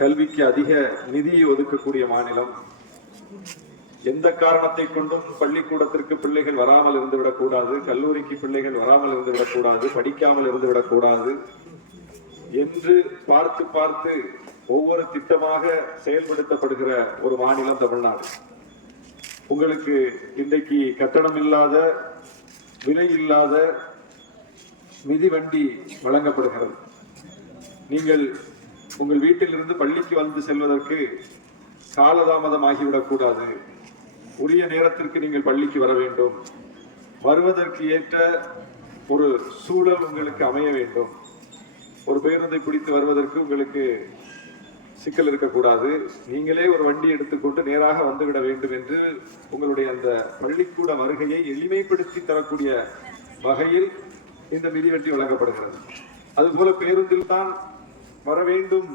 கல்விக்கு அதிக நிதியை ஒதுக்கக்கூடிய மாநிலம். எந்த காரணத்தை கொண்டும் பள்ளிக்கூடத்திற்கு பிள்ளைகள் வராமல் இருந்து விடக்கூடாது கல்லூரிக்கு பிள்ளைகள் வராமல் இருந்து விடக்கூடாது படிக்காமல் இருந்து விடக்கூடாது என்று பார்த்து பார்த்து ஒவ்வொரு திட்டமாக செயல்படுத்தப்படுகிற ஒரு மாநிலம் தமிழ்நாடு. உங்களுக்கு இன்றைக்கு கட்டணம் இல்லாத விலை இல்லாத மிதிவண்டி வழங்கப்படுகிறது. நீங்கள் உங்கள் வீட்டிலிருந்து பள்ளிக்கு வந்து செல்வதற்கு காலதாமதம் ஆகிவிடக்கூடாது உரிய நேரத்திற்கு நீங்கள் பள்ளிக்கு வர வேண்டும். வருவதற்கு ஏற்ற ஒரு சூழல் உங்களுக்கு அமைய வேண்டும். ஒரு பேருந்தை பிடித்து வருவதற்கு உங்களுக்கு சிக்கல் இருக்கக்கூடாது. நீங்களே ஒரு வண்டி எடுத்துக்கொண்டு நேராக வந்துவிட வேண்டும் என்று உங்களுடைய அந்த பள்ளிக்கூட வருகையை எளிமைப்படுத்தி தரக்கூடிய வகையில் இந்த மிதிவெட்டி வழங்கப்படுகிறது. அதுபோல பேருந்தில் தான் வர வேண்டும்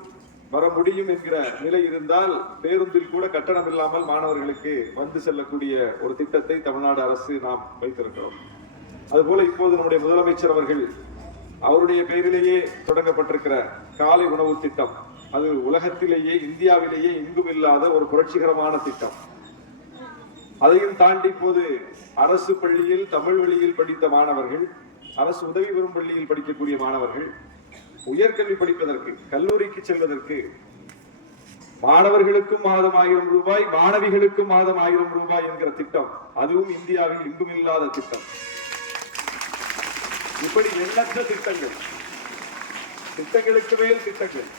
வர முடியும் என்கிற நிலை இருந்தால் பேருந்தில் கூட கட்டணம் இல்லாமல் மாணவர்களுக்கு வந்து செல்லக்கூடிய ஒரு திட்டத்தை தமிழ்நாடு அரசு நாம் வைத்திருக்கிறோம். அதுபோல இப்போது நம்முடைய முதலமைச்சர் அவர்கள் அவருடைய பெயரிலேயே தொடங்கப்பட்டிருக்கிற காலை உணவு திட்டம் அது உலகத்திலேயே இந்தியாவிலேயே எங்கும் இல்லாத ஒரு புரட்சிகரமான திட்டம். அதையும் தாண்டி இப்போது அரசு பள்ளியில் தமிழ் வழியில் படித்த மாணவர்கள் அரசு உதவி பெறும் பள்ளியில் படிக்கக்கூடிய மாணவர்கள் உயர்கல்வி படிப்பதற்கு கல்லூரிக்கு செல்வதற்கு மாணவர்களுக்கும் மாதம் ஆயிரம் ரூபாய் மாணவிகளுக்கும் மாதம் ஆயிரம் ரூபாய் என்கிற திட்டம் அதுவும் இந்தியாவில் எங்கும் இல்லாத திட்டம். இப்படி எண்ணற்ற திட்டங்கள். திட்டங்களுக்கு மேல் திட்டங்கள்.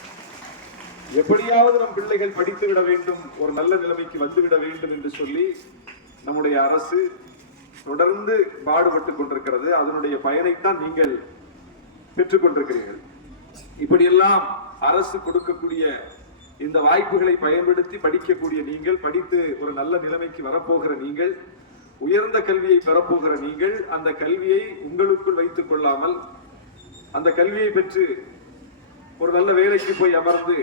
எப்படியாவது நம் பிள்ளைகள் படித்து விட வேண்டும் ஒரு நல்ல நிலைமைக்கு வந்துவிட வேண்டும் என்று சொல்லி நம்முடைய அரசு தொடர்ந்து பாடுபட்டு கொண்டிருக்கிறது. அதனுடைய பயனைத்தான் நீங்கள் பெற்றுக் கொண்டிருக்கிறீர்கள் இப்படியெல்லாம் அரசு கொடுக்கக்கூடிய இந்த வாய்ப்புகளை பயன்படுத்தி படிக்கக்கூடிய நீங்கள் படித்து ஒரு நல்ல நிலைமைக்கு வரப்போகிற நீங்கள் உயர்ந்த கல்வியை பெறப்போகிற நீங்கள் அந்த கல்வியை உங்களுக்குள் வைத்துக் கொள்ளாமல் அந்த கல்வியை பெற்று ஒரு நல்ல வேலைக்கு போய் அமர்ந்து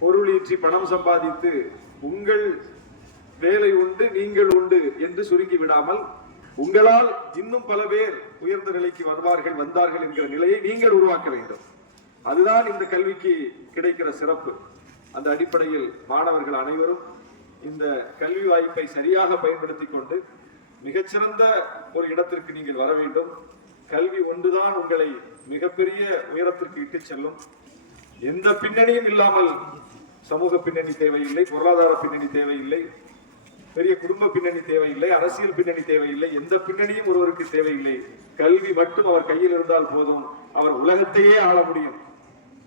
பொருள் ஈற்றி பணம் சம்பாதித்து உங்கள் வேலை உண்டு நீங்கள் உண்டு என்று சுருங்கி விடாமல் உங்களால் இன்னும் பல பேர் உயர்ந்த நிலைக்கு வருவார்கள் வந்தார்கள் என்கிற நிலையை நீங்கள் உருவாக்க வேண்டும். அதுதான் இந்த கல்விக்கு கிடைக்கிற சிறப்பு. அந்த அடிப்படையில் மாணவர்கள் அனைவரும் இந்த கல்வி வாய்ப்பை சரியாக பயன்படுத்திக் கொண்டு மிகச்சிறந்த ஒரு இடத்திற்கு நீங்கள் வர வேண்டும். கல்வி ஒன்றுதான் உங்களை மிகப்பெரிய உயரத்திற்கு இட்டுச் செல்லும். எந்த பின்னணியும் இல்லாமல் சமூக பின்னணி தேவையில்லை பொருளாதார பின்னணி தேவையில்லை. பெரிய குடும்ப பின்னணி தேவையில்லை அரசியல் பின்னணி தேவையில்லை எந்த பின்னணியும் ஒருவருக்கு தேவையில்லை. கல்வி மட்டும் அவர் கையில் இருந்தால் போதும். அவர் உலகத்தையே ஆள முடியும்.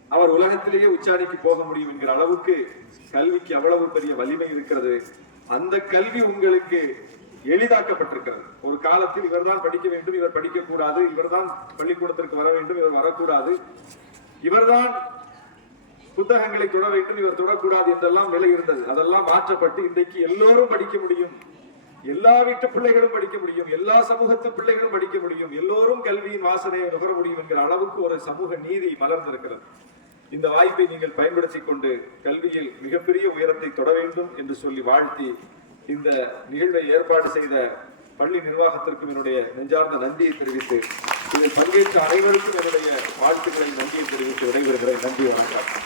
அவர் உலகத்திலேயே உச்சாரிக்கு போக முடியும் என்கிற அளவுக்கு கல்விக்கு அவ்வளவு பெரிய வலிமை இருக்கிறது. அந்த கல்வி உங்களுக்கு எளிதாக்கப்பட்டிருக்கிறது. ஒரு காலத்தில் இவர்தான் படிக்க வேண்டும் இவர் படிக்க கூடாது இவர்தான் பள்ளிக்கூடத்திற்கு வர வேண்டும் இவர் வரக்கூடாது. இவர்தான் புத்தகங்களை தொட வேண்டும் இவர் தொடக்கூடாது என்றெல்லாம் விலை இருந்தது. அதெல்லாம் மாற்றப்பட்டு இன்றைக்கு எல்லோரும் படிக்க முடியும். எல்லா வீட்டு பிள்ளைகளும் படிக்க முடியும். எல்லா சமூகத்து பிள்ளைகளும் படிக்க முடியும். எல்லோரும் கல்வியின் வாசனையை நுகர முடியும் என்கிற அளவுக்கு ஒரு சமூக நீதி மலர்ந்திருக்கிறது. இந்த வாய்ப்பை நீங்கள் பயன்படுத்திக் கொண்டு கல்வியில் மிகப்பெரிய உயரத்தை தொட வேண்டும் என்று சொல்லி வாழ்த்தி இந்த நிகழ்வை ஏற்பாடு செய்த பள்ளி நிர்வாகத்திற்கும் என்னுடைய நெஞ்சார்ந்த நன்றியை தெரிவித்து இதில் பங்கேற்ற அனைவருக்கும் என்னுடைய வாழ்த்துக்களை நன்றியை தெரிவித்து விடைபெறுகிறேன். நன்றி வணக்கம்.